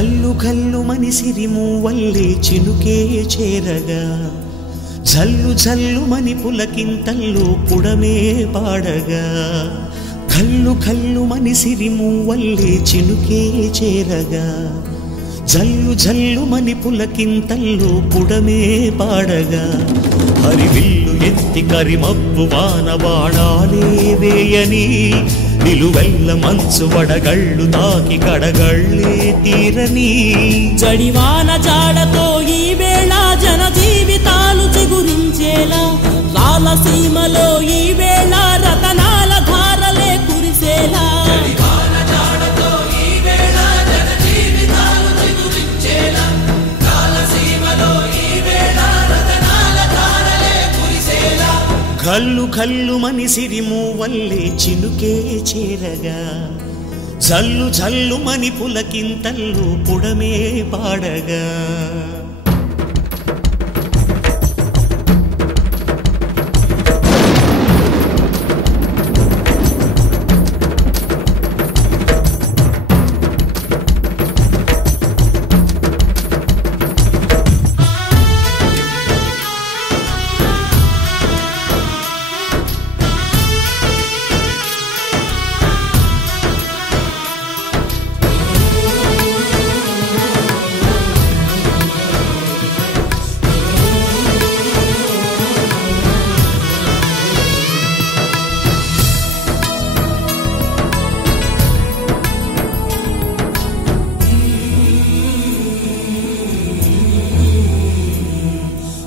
కల్లు కల్లు మనిసిరి మూవల్లే చినుకే చేరగా జల్లు జల్లు మని పులకింతల్లో పుడమే పాడగా కల్లు కల్లు మనిసిరి మూవల్లే చినుకే చేరగా జల్లు జల్లు మని పులకింతల్లో పుడమే పాడగా హరివిల్లు ఎత్తి కరిమబ్బు వాన బాణాలే వేయని నిలువెల్ల మంచు వడగళ్ళు తాకి కడగళ్ళే తీరని జడివాన జాడతో ఈ వేళ జన జీవితాలు చిగురించేలా రాలసీమలో ఈ వేళ రతనాల ధారలే కురిసేలా కల్లు కల్లు మనిసిరి మూవల్లే చినుకే చేరగా జల్లు జల్లు మని పులకింతల్లు పుడమే పాడగా